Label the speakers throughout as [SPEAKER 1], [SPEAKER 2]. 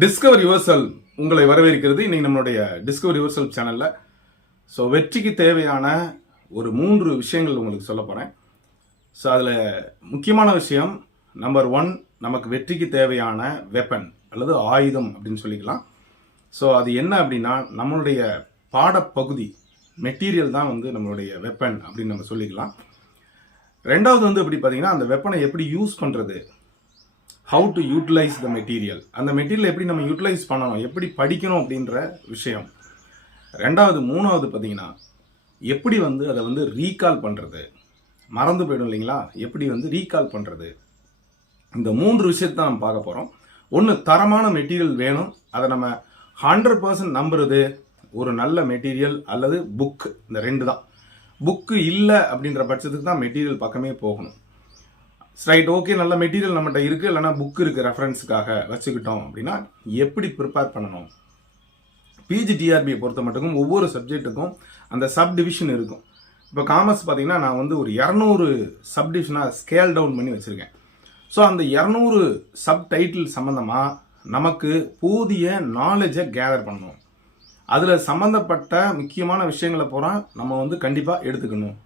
[SPEAKER 1] Discover யுவர்சல் உங்களை வரவேற்கிறது. இன்னைக்கு நம்மளுடைய டிஸ்கவர் யுவர்சல் சேனலில் ஸோ வெற்றிக்கு தேவையான ஒரு மூன்று விஷயங்கள் உங்களுக்கு சொல்ல போகிறேன் ஸோ அதில் முக்கியமான விஷயம் நம்பர் ஒன் நமக்கு வெற்றிக்கு தேவையான வெப்பன் அல்லது ஆயுதம் அப்படின்னு சொல்லிக்கலாம். ஸோ அது என்ன அப்படின்னா நம்மளுடைய பாடப்பகுதி மெட்டீரியல் தான் வந்து நம்மளுடைய வெப்பன் அப்படின்னு நம்ம சொல்லிக்கலாம். ரெண்டாவது வந்து எப்படி பார்த்தீங்கன்னா அந்த வெப்பனை எப்படி யூஸ் பண்ணுறது how to utilize the material அந்த மெட்டீரியல் எப்படி நம்ம யூட்டிலைஸ் பண்ணணும்? எப்படி படிக்கணும் அப்படின்ற விஷயம். ரெண்டாவது மூணாவது பார்த்தீங்கன்னா எப்படி வந்து அதை வந்து ரீகால் பண்ணுறது மறந்து போயிடும் இல்லைங்களா? எப்படி வந்து ரீகால் பண்ணுறது இந்த மூன்று விஷயத்தை தான் நம்ம பார்க்க போகிறோம் ஒன்று தரமான மெட்டீரியல் வேணும். அதை நம்ம ஹண்ட்ரட் பர்சன்ட் நம்புறது ஒரு நல்ல மெட்டீரியல் அல்லது புக்கு இந்த ரெண்டு தான். புக்கு இல்லை அப்படின்ற பட்சத்துக்கு தான் மெட்டீரியல் பக்கமே போகணும். ரைட் ஓகே நல்ல மெட்டீரியல் நம்மகிட்ட இருக்குது இல்லைனா புக் இருக்குது ரெஃபரன்ஸுக்காக வச்சுக்கிட்டோம் அப்படின்னா எப்படி ப்ரிப்பேர் பண்ணணும்? பிஜி டிஆர்பியை பொறுத்த மட்டுக்கும் ஒவ்வொரு சப்ஜெக்ட்டுக்கும் அந்த சப் டிவிஷன் இருக்கும். இப்போ காமர்ஸ் பார்த்தீங்கன்னா நான் வந்து ஒரு இரநூறு சப் டிவிஷனாக ஸ்கேல் டவுன் பண்ணி வச்சுருக்கேன். ஸோ அந்த இரநூறு சப் டைட்டில் சம்மந்தமாக நமக்கு போதிய நாலேஜை கேதர் பண்ணணும். அதில் சம்மந்தப்பட்ட முக்கியமான விஷயங்களை பூரா நம்ம வந்து கண்டிப்பாக எடுத்துக்கணும்.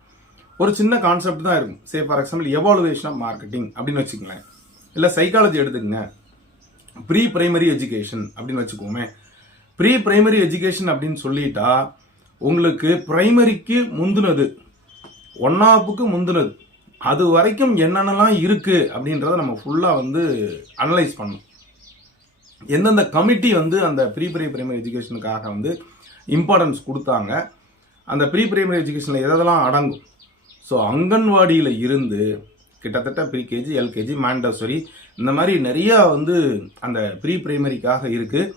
[SPEAKER 1] ஒரு சின்ன கான்செப்ட் தான் இருக்கும். Say for example evaluation of marketing அப்படின்னு வச்சுக்கங்களேன். இல்லை சைக்காலஜி எடுத்துக்கங்க. ப்ரீ பிரைமரி எஜுகேஷன் அப்படின்னு வச்சுக்கோமே. ப்ரீ பிரைமரி எஜுகேஷன் அப்படின்னு சொல்லிட்டா உங்களுக்கு பிரைமரிக்கு முந்துனது ஒன்னாப்புக்கு முந்துனது அது வரைக்கும் என்னென்னலாம் இருக்குது அப்படின்றத நம்ம ஃபுல்லாக வந்து அனலைஸ் பண்ணணும். எந்தெந்த கமிட்டி வந்து அந்த ப்ரீ ப்ரீ பிரைமரி எஜுகேஷனுக்காக வந்து இம்பார்ட்டன்ஸ் கொடுத்தாங்க அந்த ப்ரீ பிரைமரி எஜுகேஷனில் எதெல்லாம் அடங்கும்? ஸோ அங்கன்வாடியில் இருந்து கிட்டத்தட்ட ப்ரீகேஜி எல்கேஜி மாண்டசரி இந்த மாதிரி நிறையா வந்து அந்த ப்ரீ பிரைமரிக்காக இருக்குது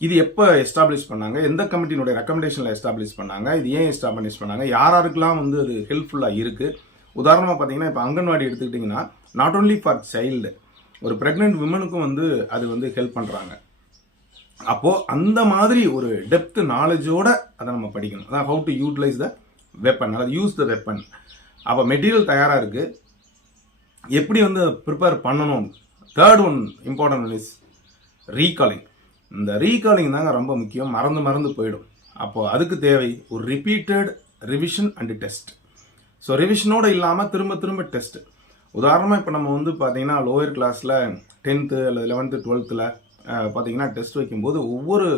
[SPEAKER 1] இது எப்போ எஸ்டாப்ளிஷ் பண்ணாங்க? எந்த கமிட்டியினுடைய ரெக்கமெண்டேஷனில் எஸ்டாப்ளிஷ் பண்ணாங்க? இது ஏன் எஸ்டாப்ளிஷ் பண்ணாங்க? யார் யாருக்கெல்லாம் வந்து அது ஹெல்ப்ஃபுல்லாக இருக்குது உதாரணமாக பார்த்தீங்கன்னா இப்போ அங்கன்வாடி எடுத்துக்கிட்டிங்கன்னா நாட் ஓன்லி ஃபார் சைல்டு ஒரு ப்ரெக்னென்ட் விமனுக்கும் வந்து அது வந்து ஹெல்ப் பண்ணுறாங்க அப்போது அந்த மாதிரி ஒரு டெப்த் நாலேஜோட அதை நம்ம படிக்கணும். அதான் how to utilize the weapon அதாவது யூஸ் த வெப்பன் அப்போ மெட்டீரியல் தயாராக இருக்குது எப்படி வந்து ப்ரிப்பேர் பண்ணணும்? Third one important is recalling இந்த ரீகாலிங் தாங்க ரொம்ப முக்கியம். மறந்து மறந்து போயிடும். அப்போது அதுக்கு தேவை ஒரு repeated revision and test so ரிவிஷனோடு இல்லாமல் திரும்ப திரும்ப டெஸ்ட் உதாரணமாக இப்போ நம்ம வந்து பார்த்திங்கன்னா லோயர் கிளாஸில் டென்த்து அல்லது லெவன்த்து டுவெல்த்தில் பார்த்தீங்கன்னா டெஸ்ட் வைக்கும்போது ஒவ்வொரு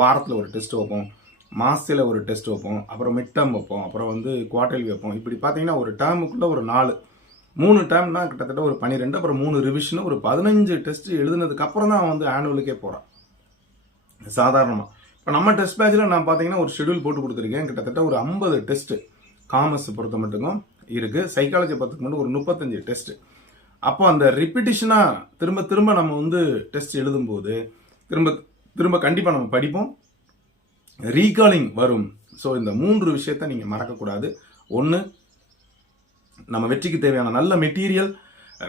[SPEAKER 1] வாரத்தில் ஒரு டெஸ்ட் வைப்போம். மாசில் ஒரு டெஸ்ட் வைப்போம் அப்புறம் மிட் டேர்ம் வைப்போம் அப்புறம் வந்து குவார்டர்லி வைப்போம். இப்படி பார்த்தீங்கன்னா ஒரு டேர்முக்குள்ளே ஒரு நாலு. மூணு டேர்ம்னா கிட்டத்தட்ட ஒரு பன்னிரெண்டு அப்புறம் மூணு ரிவிஷனு ஒரு பதினஞ்சு டெஸ்ட் எழுதுனதுக்கு அப்புறம் தான் அவன் வந்து ஆனுவலுக்கே போகிறான் சாதாரணமாக இப்போ நம்ம டெஸ்ட் பேட்சில் நான் பார்த்தீங்கன்னா ஒரு ஷெடியூல் போட்டு கொடுத்துருக்கேன். கிட்டத்தட்ட ஒரு ஐம்பது டெஸ்ட்டு காமர்ஸ் பொறுத்த மட்டுக்கும் இருக்குது சைக்காலஜி பார்த்துக்கு மட்டும் ஒரு முப்பத்தஞ்சு டெஸ்ட்டு அப்போ அந்த ரிப்பிட்டிஷனாக திரும்ப திரும்ப நம்ம வந்து டெஸ்ட் எழுதும்போது திரும்ப திரும்ப கண்டிப்பாக நம்ம படிப்போம். ரீகாலிங் வரும். ஸோ இந்த மூன்று விஷயத்த நீங்கள் மறக்கக்கூடாது. ஒன்று நம்ம வெற்றிக்கு தேவையான நல்ல மெட்டீரியல்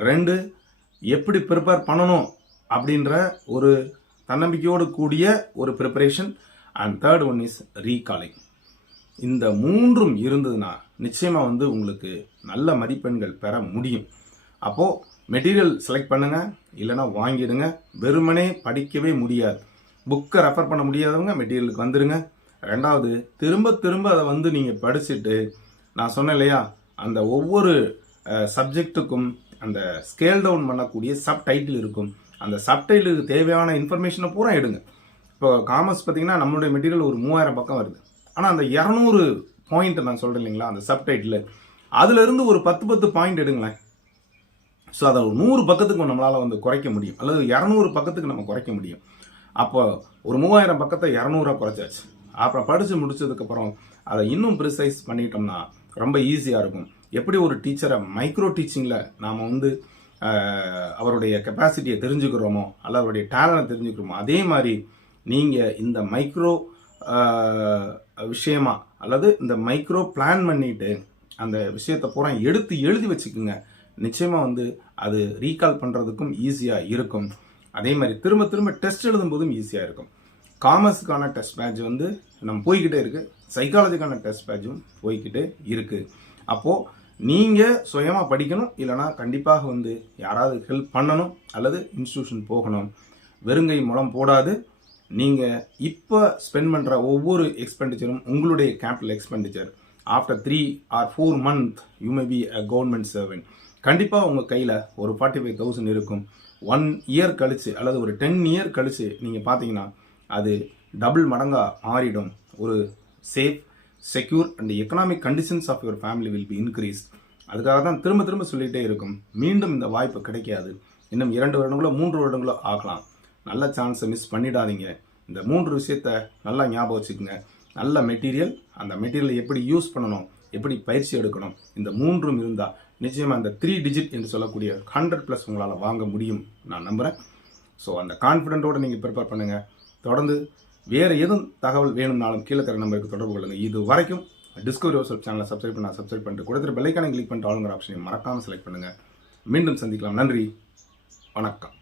[SPEAKER 1] ரெண்டு எப்படி ப்ரிப்பேர் பண்ணணும் அப்படின்ற ஒரு தன்னம்பிக்கையோடு கூடிய ஒரு preparation and third one is recalling இந்த மூன்றும் இருந்ததுன்னா நிச்சயமாக வந்து உங்களுக்கு நல்ல மதிப்பெண்கள் பெற முடியும். அப்போது மெட்டீரியல் செலக்ட் பண்ணுங்கள் இல்லைன்னா வாங்கிடுங்க. வெறுமனே படிக்கவே முடியாது. புக்கை ரெஃபர் பண்ண முடியாதவங்க மெட்டீரியலுக்கு வந்துடுங்க ரெண்டாவது திரும்ப திரும்ப அதை வந்து நீங்கள் படிச்சுட்டு நான் சொன்னேன் இல்லையா அந்த ஒவ்வொரு சப்ஜெக்ட்டுக்கும் அந்த ஸ்கேல் டவுன் பண்ணக்கூடிய சப் டைட்டில் இருக்கும். அந்த சப்டைலுக்கு தேவையான இன்ஃபர்மேஷனை பூரா எடுங்க. இப்போ காமர்ஸ் பார்த்தீங்கன்னா நம்மளுடைய மெட்டீரியல் ஒரு மூவாயிரம் பக்கம் வருது. ஆனால் அந்த இரநூறு பாயிண்ட் நான் சொல்கிறேன் இல்லைங்களா அந்த சப்டைட்டில் அதுலேருந்து ஒரு பத்து பத்து பாயிண்ட் எடுங்களேன். ஸோ அதை ஒரு நூறு பக்கத்துக்கு நம்மளால் வந்து குறைக்க முடியும். அல்லது இரநூறு பக்கத்துக்கு நம்ம குறைக்க முடியும். அப்போ ஒரு மூவாயிரம் பக்கத்தை இரநூறுவா குறைச்சாச்சு. அப்புறம் படித்து முடிச்சதுக்கப்புறம் அதை இன்னும் ப்ரிசைஸ் பண்ணிட்டோம்னா ரொம்ப ஈஸியாக இருக்கும். எப்படி ஒரு டீச்சரை மைக்ரோ டீச்சிங்கில் நாம் வந்து அவருடைய கெப்பாசிட்டியை தெரிஞ்சுக்கிறோமோ அல்ல அவருடைய டேலண்ட்டை தெரிஞ்சுக்கிறோமோ அதே மாதிரி நீங்கள் இந்த மைக்ரோ விஷயமா அல்லது இந்த மைக்ரோ பிளான் பண்ணிட்டு அந்த விஷயத்தை பூரா எடுத்து எழுதி வச்சுக்கோங்க. நிச்சயமாக வந்து அது ரீகால் பண்ணுறதுக்கும் ஈஸியாக இருக்கும். அதே மாதிரி திரும்ப திரும்ப டெஸ்ட் எழுதும்போதும் ஈஸியாக இருக்கும். காமர்ஸுக்கான டெஸ்ட் பேட்ச் வந்து நம்ம போய்கிட்டே இருக்குது சைக்காலஜிக்கான டெஸ்ட் பேட்சும் போய்கிட்டே இருக்குது அப்போது நீங்கள் சுயமாக படிக்கணும். இல்லைனா கண்டிப்பாக வந்து யாராவது ஹெல்ப் பண்ணணும். அல்லது இன்ஸ்டியூஷன் போகணும். வெறுங்கை மூலம் போடாது. நீங்கள் இப்போ ஸ்பெண்ட் பண்ணுற ஒவ்வொரு எக்ஸ்பெண்டிச்சரும் உங்களுடைய capital expenditure after three or four month you may be a government servant கண்டிப்பாக உங்கள் கையில் ஒரு ஃபார்ட்டி ஃபைவ் தௌசண்ட் இருக்கும். ஒன் இயர் கழித்து அல்லது ஒரு டென் இயர் கழித்து நீங்கள் பார்த்தீங்கன்னா அது டபுள் மடங்காக மாறிடும். ஒரு safe secure and economic conditions of your family will be increase அதுக்காக தான் திரும்ப திரும்ப சொல்லிகிட்டே இருக்கும். மீண்டும் இந்த வாய்ப்பு கிடைக்காது. இன்னும் இரண்டு வருடங்களோ மூன்று வருடங்களோ ஆகலாம். நல்ல சான்ஸை மிஸ் பண்ணிடாதீங்க. இந்த மூன்று விஷயத்த நல்லா ஞாபகம் வச்சுக்கோங்க. நல்ல மெட்டீரியல் அந்த மெட்டீரியலை எப்படி யூஸ் பண்ணணும்? எப்படி பயிற்சி எடுக்கணும்? இந்த மூன்றும் இருந்தால் நிச்சயமாக அந்த த்ரீ டிஜிட் என்று சொல்லக்கூடிய ஹண்ட்ரட் ப்ளஸ் உங்களால் வாங்க முடியும். நான் நம்புகிறேன் ஸோ அந்த கான்ஃபிடென்ட்டோடு நீங்கள் ப்ரிப்பேர் பண்ணுங்கள் தொடர்ந்து வேறு எதுவும் தகவல் வேணும்னாலும் கீழே தர நம்பருக்கு தொடர்பு கொள்ளுங்கள் இது வரைக்கும் டிஸ்கவரி யோசல் சேனலை சப்ஸ்கிரைப் பண்ண சப்ஸ்கிரைப் பண்ணிட்டு கொடுத்துட்டு பெல்லைக்கான கிளிக் பண்ணிட்டு ஆளுங்கிற ஆப்ஷனை மறக்காமல் செலக்ட் பண்ணுங்கள் மீண்டும் சந்திக்கலாம். நன்றி. வணக்கம்.